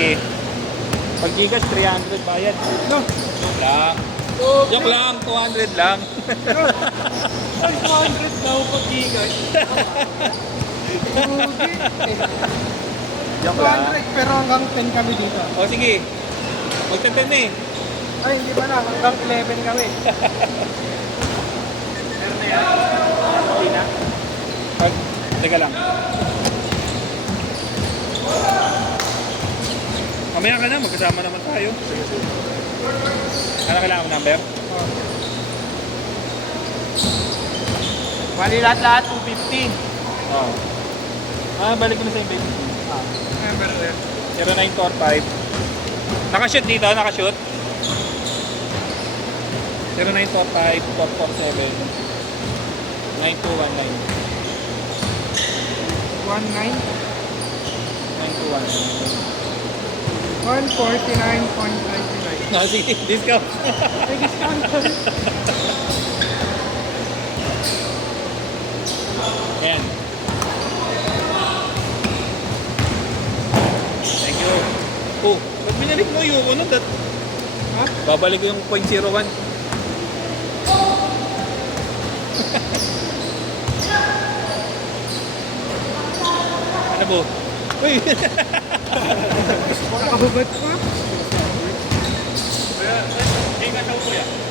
Sige. Pag Gcash, 300 bayad. No. Joke lang. Joke lang, 200 lang. Ay, 200 daw pag gigas. Joke lang. 200 pero hanggang 10 kami dito. O sige. Magta-10 na eh. Ay, hindi pa na. Hanggang 11 kami. Meron na yan. Hindi na. Pag, teka lang. Mamaya ka na, magkasama naman tayo. Ano kailangan mo number? Oh. Bali lahat-lahat 250. Oo. Balik ko na sa yung Member rin. 0945. Nakashoot dito, nakashoot. 0945 447 9219 19. 9219 149.99. No, sige, discount. May discount ko. Ayan. Thank you. Oh, ba't binalik mo yung ano? Ha? Babalik ko yung 0.01. Ano po? Uy! Nakabubad pa?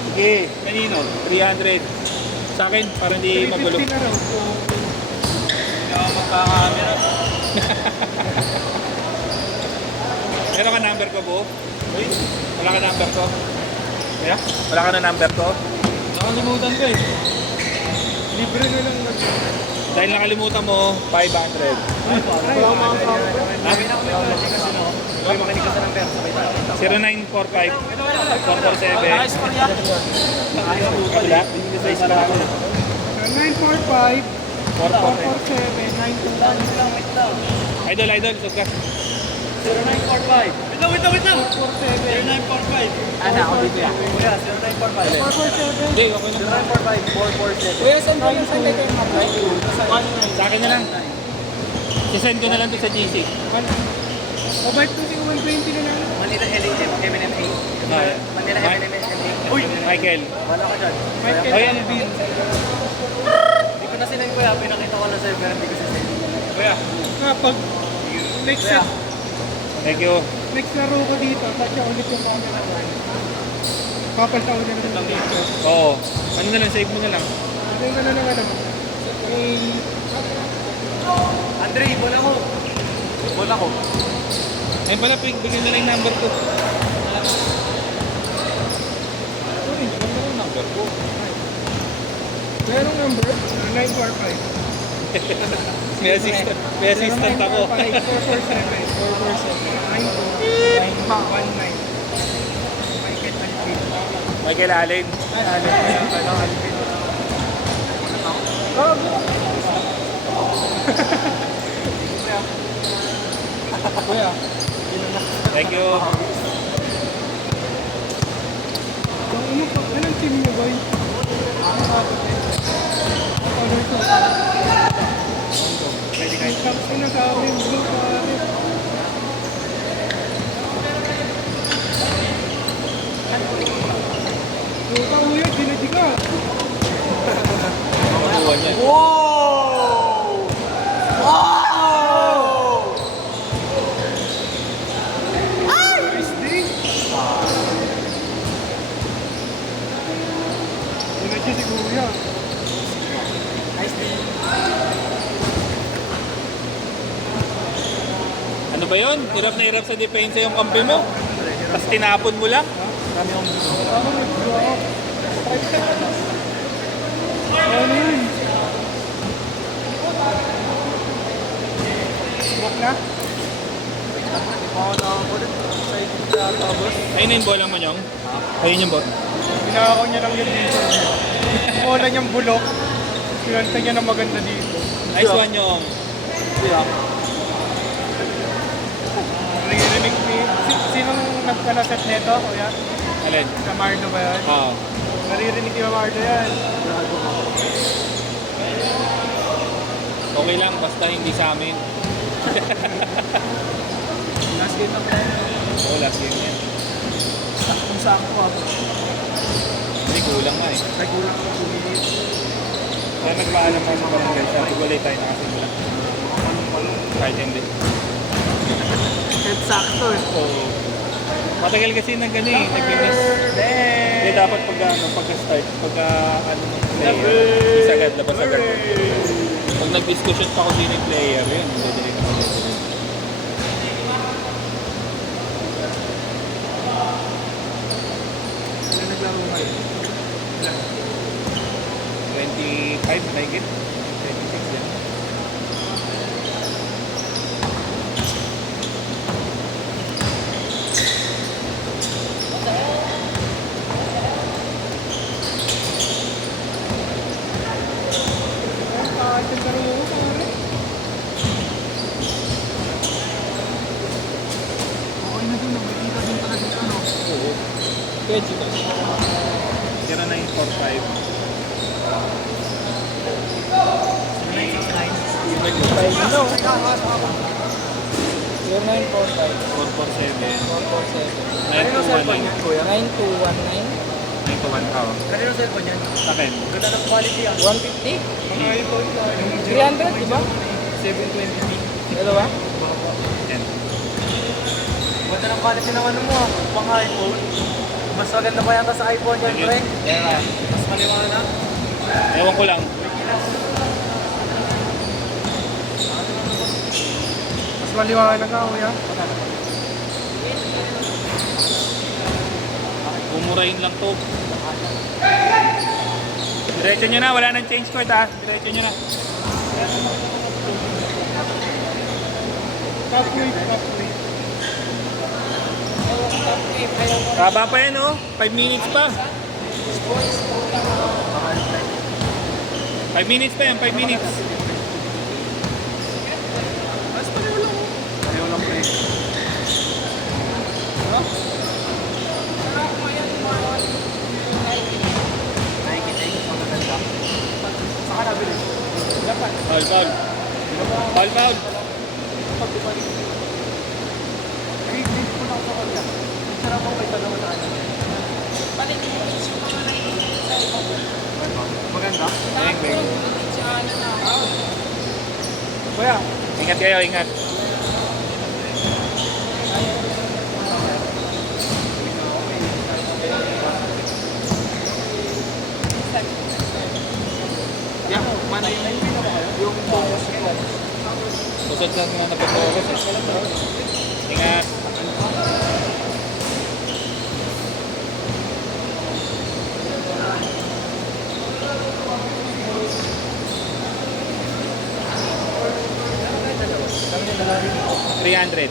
Sige. Kanino? 300. Sa akin, para hindi magulo. 350 na raw. Hindi ako magkakamera. Meron ka number ko, Bo? Wala ka number ko? Kaya? Wala ka na number ko? Nakalimutan ko eh. Libre na lang. Dahil nakalimutan mo, 500. Wala akong mga proper. Ha? May makinig ka sa number. 0945 447 Kabila? 945 447 447 921 Idol, suka. 0945. Wait lang. 447 0945. Ano ako dito yan? Kuya, 0945. 447 Hindi, okay na. 0945. 447. Kuya, saan kayo kayo mag-try? Sa akin na lang. I-send ko na lang to sa GC. Mabait ko yung 120 na lang. Manila LHM MNMA. Manila MNMA. Uy! Michael. Wala ka dyan. Michael Ayan. Alvin. Hindi ko na sinend kuya. Pinakita ko na sa'yo pero hindi ko sinend. Kuya. Kapag next Kuya. Thank you. next laro ko dito, touch ulit yung camera ko. Papalta ko na lang dito. Oo. Ano na lang, save mo na lang. Yung ano ng ano. Andre, bola ko. Bola ko. Ayun pala, bigyan na lang yung number ko. Orange, wala na yung number ko. Merong number? 945. May assistant ako. 447 447 9219 Michael Alvin. Michael Allen. Alvin. Kuya. Thank you. Ano pa? Anong team niyo, boy? Ano ito? Ay, tapos na sa akin. Blue pare. Luka, uya. Dinadiga. Makuha niya. Wow! Wow! Thursday. Dinadiga si kuya. Nice day. Ano ba yun? Hirap na hirap sa depensa yung kampi mo. Tapos tinapon mo lang. Marami akong gusto. Ako, nag-draw ako. Ano yun? Bok na? Ako na ako ulit. Sa ikita tapos. Ayun na yung bola mo, Nyong. Ayun yung bola. Pinakaw niya lang yun dito. Bola niyang bulok. Pinanta niya na maganda dito. Nice one, Nyong. Kuya. Naririnig ni... Sinong nagpalaset nito, kuya? Alin? Sa Mardo ba yan? Oo. Naririnig ni Mardo yan. Okay lang, basta hindi sa amin. Last game na pala. Oo, last game yan. Kung saan ko ako. Hindi, kulang nga eh. Nagulang ako 2 minutes. Kaya nagpaalam tayo sa barangay sa Tugulay tayo nakasimula. Kahit hindi. Kahit sakto eh. Oo. Matagal kasi nag ano eh, nag-miss. Kaya dapat pagka-start, player, isagad, labas agad. Pag nag-discussion pa kung sino yung player, yun, hindi na ako. Ano naglaro ngayon? 25, like it? 26 din. Kahit yung laro ko, pare. Okay na dun. Nakikita din talaga yung ano. Oo. Kaya chika. 0945. 969. Ano? 0945 447. 447 Kanino cellphone yan, kuya? 9219 921 ka oh. Kanino cellphone yan? Akin. Ganda ng quality ah. 150? Mga iPhone ko. 300, di ba? 720p. Dalawa? Yan. Ganda ng quality ng ano mo ah. Pang iPhone. Mas maganda pa yata sa iPhone yan, pre. Yan. Mas maliwanag. Ewan ko lang. Mas maliwanag ka, kuya. Umurahin lang to. Diretso nyo na, wala nang change court ha. Diretso nyo na. Top weight, top weight. Haba pa yan oh. 5 minutes pa. 5 minutes pa yan, 5 minutes. Ayaw lang, pre. Nike, magaganda. Saka nabili. Dapat. Foul, foul. Foul, foul. Nag-i-grip ko lang sa kanya. Sarap ako may tanong sa kanya. Maganda? Beng, beng. Kuya, Ingat kayo, ingat. yeah, mana yung focus ko. Susod lang nga napag-focus eh. Ingat. $300,000.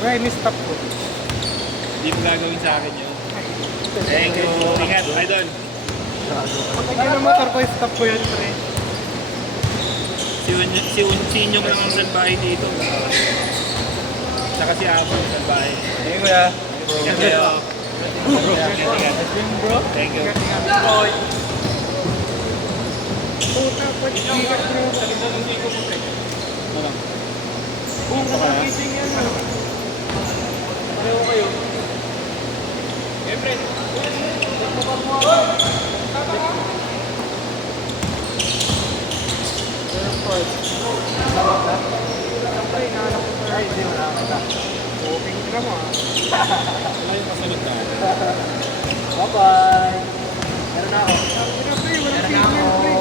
Kuya, ini-stop ko. Hindi mo gagawin sa akin yun. Thank you. Ingat, idol. Pag yung motor ko, stop ko yan, pre. Si Unsinyong lang ang salbahe dito. Saka si Amo ang salbahe. Hey, kuya. Ingat kayo. Ingat, ingat. Thank you. Puta, pwede sikat, bro. Ano lang? Kung nakagising yan, ano? Pareho kayo. Siyempre. Siyempre, inaanap ko pa. Ay, hindi mo nakakita. Okay ka mo, ah. Wala yung kasunod na. Bye-bye. Meron na ako. Ano, pre, walang Meron na signal, ako. pre.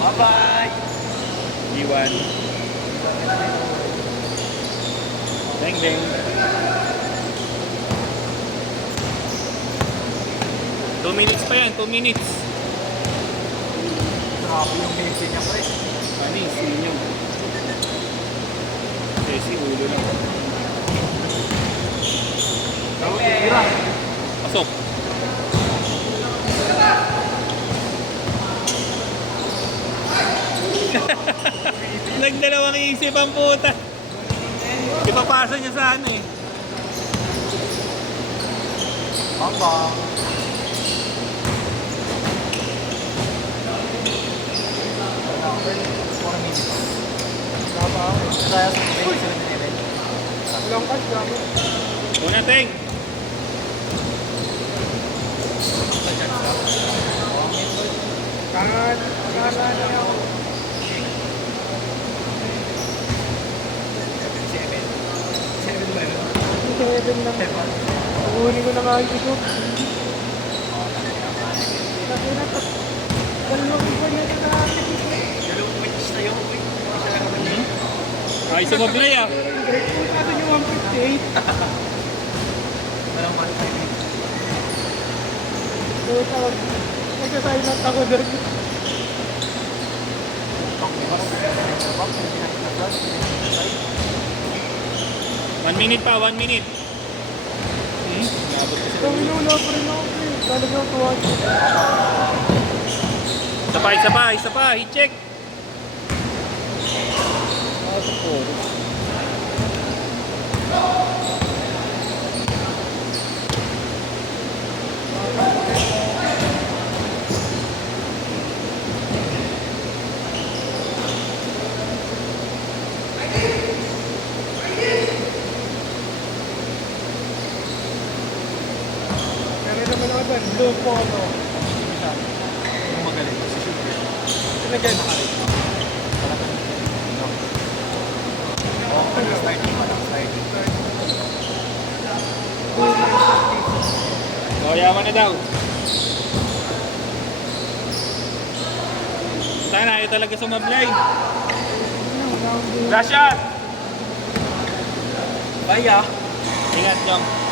Bye-bye. Iwan. Deng, deng. 2 minutes pa yan, 2 minutes. Grabe yung message niya, pre. Ano yung sinyo? Kasi ulo lang. Tira. Pasok. Nagdalawang isip ang puta. Ipapasa niya sa ano eh. Bye-bye. 4 minutes. Tama ako. Kaya sa 7-Eleven. Walang cash, grabe. Una, Teng. Kala na ako. 7 ba yun? 7 lang. Kukunin ko na nga ito. Kasi na, dalawang iba na natin. Dalawang minutes na yun. Isa lang naman yun. Ay, sumablay ah. Natin yung 158. Walang money time. So, tawag. Nagsasilent ako doon. One minute pa, 1 minute. Nabot ko So, inuna pa rin ako. Talagang tuwag. isa pa, i-check. Meron naman ako doon. Blue polo. Kung magaling. Si Sugar. Pinagyan. Starting pa lang. Starting. O, yaman na daw. Sana, ayaw talaga sumablay. Last shot! Bye ah. Ingat, Jong.